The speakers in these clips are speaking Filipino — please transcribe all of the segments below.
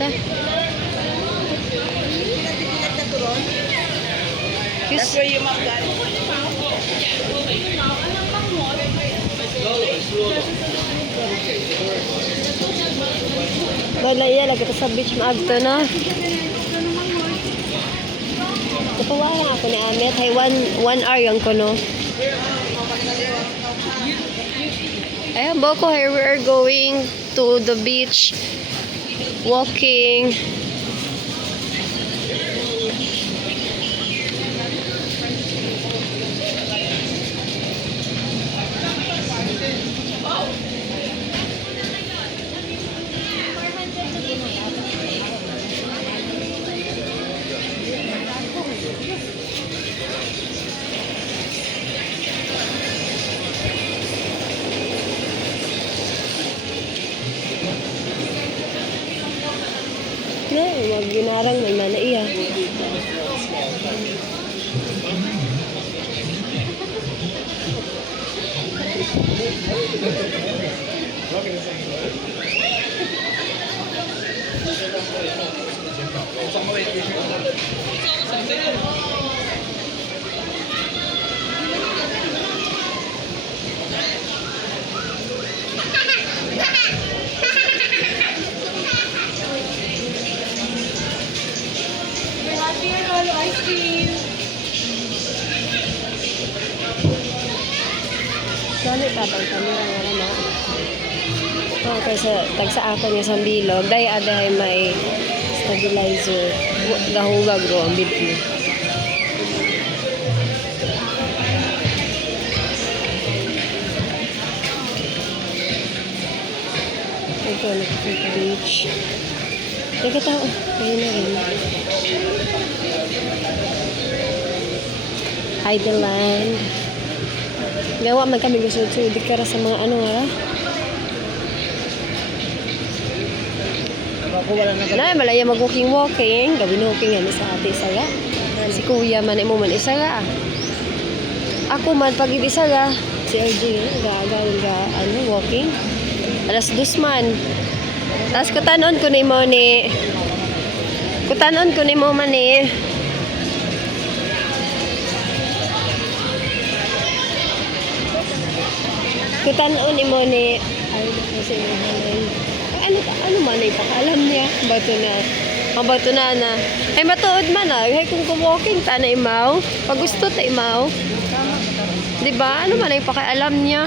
ta. That's where you must go. Wala iya lagi ta sa beach maagto na. Tuwa lang ako ni Amet. Hay 1 hour yung kuno. Ayan, Boko, here we are going to the beach, walking. Na, wag ginarang may manaiya. Ice cream. Sali tatang kamera nga na. Okay, tagsa ako niya sa bilog. Dahil adahay may stabilizer. Gahugag ro ang video. Ito, beach. Teka tao. Ayun na rin. Hideland. Gawa man kami gusto di kara sa mga ano nga. Na malaya mag-walking. Gawin walking yan sa ate isaga. Si kuya man mo man isaga. Ako man pag isaga si RJ gagawin ga ano walking. Alas 2 man. Tapos kutanon ko ni mo ni. Kutanon ko ni mo man ni. Kutanon ni mo ni. Ay, kasi ano man ay pakalam niya. Bato na. Ang bato na na. Ay matuod man ah. Ay kung walking ta na imaw. Pag gusto ta imaw. Diba? Ano man ay pakaalam niya.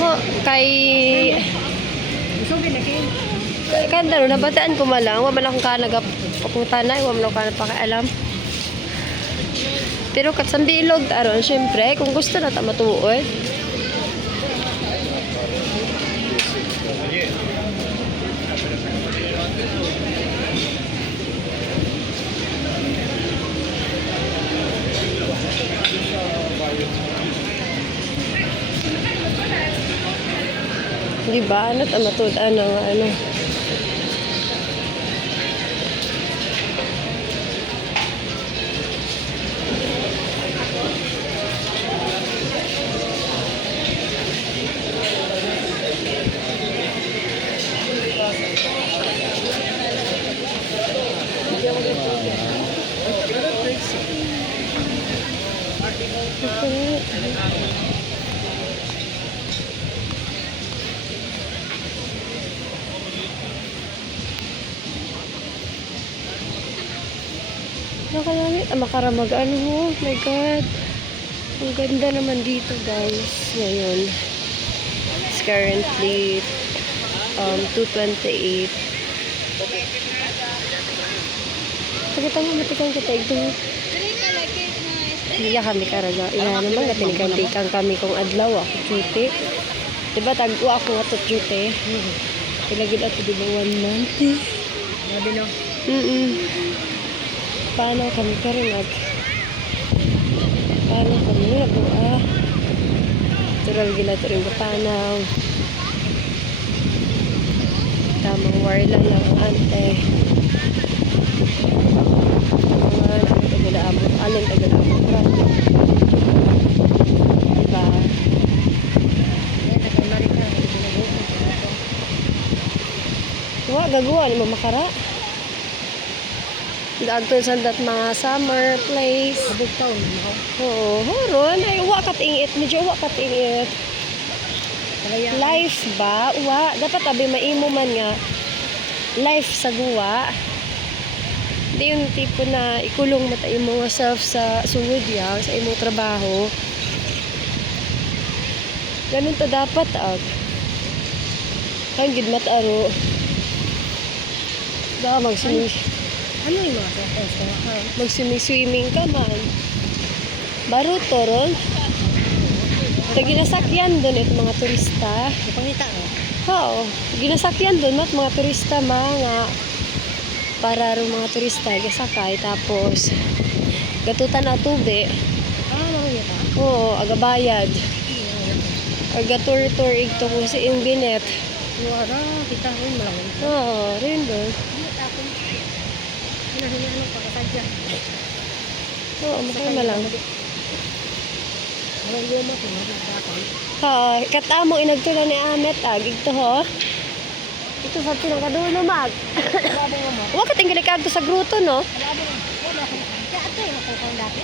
Ho, kay kanda no, nabataan ko malang. Wa man akong kanagap papuntanay. Wa man akong kanapakaalam. Pero katsambi ilog aron, syempre, kung gusto na ta matuod. Diba? Ano ta matud ano ano. Nakalangit, makaramag ano mo, oh my god. Ang ganda naman dito guys, ngayon. It's currently 2:28. Pagkita mo matikang kita ito. Iya kami karaga. Iya naman nga tinikantikan kami kung adlaw ako duty. Diba tagpo ako nga to duty. Ilagid ato diba 1 month. Grabe no. Paano kami karon paano kami nabuha. Tural gila to rin panaw. Tamang warla lang ante. Alin tagalamot rato. Diba? Wala gagawa ni mo makara. Daagton sa dat mga summer place. Big town. Oo, horon ay wa ka tingit, medyo wa ka tingit. Life ba? Wa, dapat abi maimo man nga life sa guwa. Di yung tipo na ikulong mo tayo mga self sa sugod yang sa imong trabaho. Ganun to dapat Ang gid mataro. Da Ano yung mga photos ko? Mag-swimming ka man. Baruto ron. Ito ginasakyan doon ito mga turista. Ipangita ko. Oo. Ginasakyan doon mga turista mga para ron mga turista gisakay tapos gatutan na tubi. Mga yata. Oo, agabayad. Aga tour igto ko sa Imbinet. Wala, kita rin malang. Oo, rin doon. Hinahinaan ko pagkatadya. Oo, makaya lang. Walang luma ko, magkakapon. Ha, katamo inagtula ni Amet igto ho. Ito sa pinakadulo mag. Alabo nga mo. Wa ka tinggali ka sa gruto no. Alabo nga. Wala ko. Kaya ito yung nakukang dati.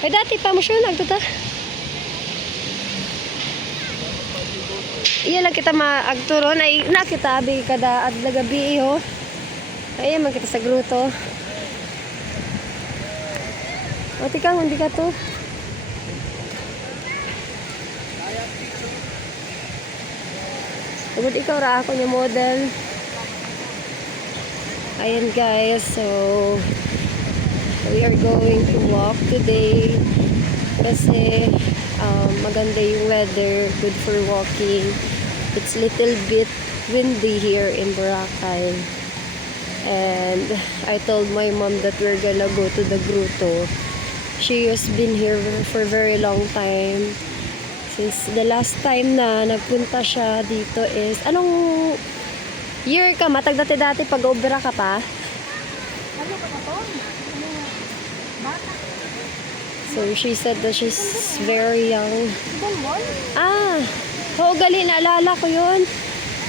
Ay dati pa mo siya nagtuta. Iya lang kita maagturon ay nakita abi kada adlaw gabi ho. Ay man kita sa gruto. O tikang hindi ka to. Tugod ikaw ra ako yung model. Ayan guys, so we are going to walk today kasi maganda yung weather, good for walking. It's little bit windy here in Boracay. And I told my mom that we're gonna go to the grotto. She has been here for a very long time. Since the last time na nagpunta siya dito is, anong year ka? Matag dati pag-obra ka pa? Ano ka na to? Bata. So she said that she's very young. Ibang mall? Oo gali, naalala ko yun.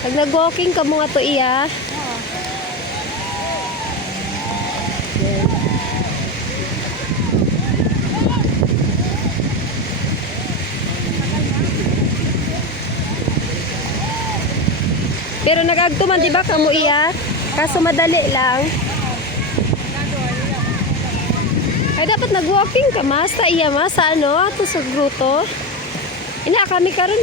Pag nag-walking ka mga to iya. Oo. Yan. Pero nag-agtuman, di ba, kamo iya? Kaso madali lang. Ay, dapat nag-walking ka, mas. Sa iya, mas. Sa ano? Ito sa gruto. Ina, kami karon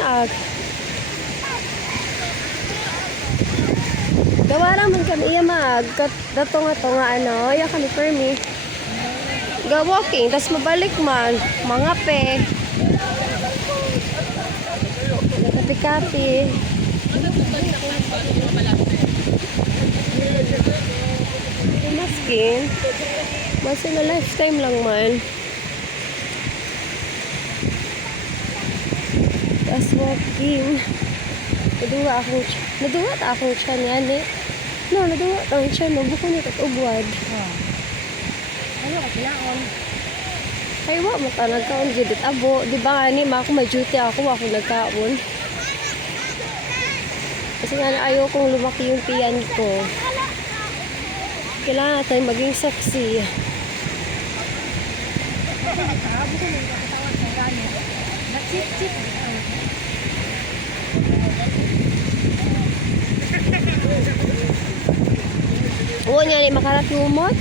Gawa naman kami iya, mag. Dato nga to nga, ano. Iya kami permi. Ga-walking, tas mabalik man. Mga pe. Kapi-kapi. Maskin. Mas na lifetime lang man. Tapos walking. Naduwa ta akong tiyan yan eh. No, naduwa ta akong tiyan. Buko niya katubwad. Ano ka kinaon? Ay, wa mo ka nagkaon judit abo. Di ba nga ni, ako may duty ako nagkaon. Kasi nga ayaw kong lumaki yung tiyan ko. Kailangan tayo maging sexy. Sabi ko nung katawan sa gano. Nag-chip-chip. Oo nga ni, makarat lumot.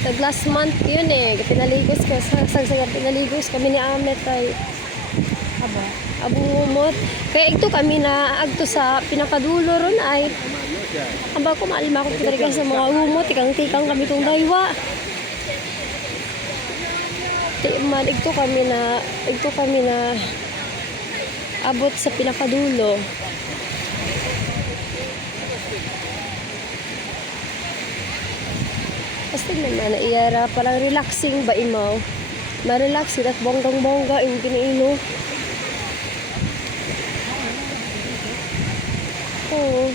Tag last month yun eh. Pinaligos ka. Sagsagap pinaligos kami ni Amet ay abong umot. Kaya ito kami na agto sa pinakadulo ron ay aba ko maalima ko talaga sa mga umot. Tikang-tikang kami tong daywa. Man, ito kami na abot sa pinakadulo. Basta naman na iyara, parang relaxing ba imaw? Ma-relaxing at bonggang-bongga yung giniino. Oo.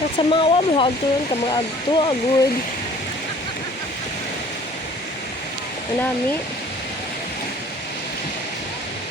At sa mga wamo, hagtuan ka mga agto, agud. Manami.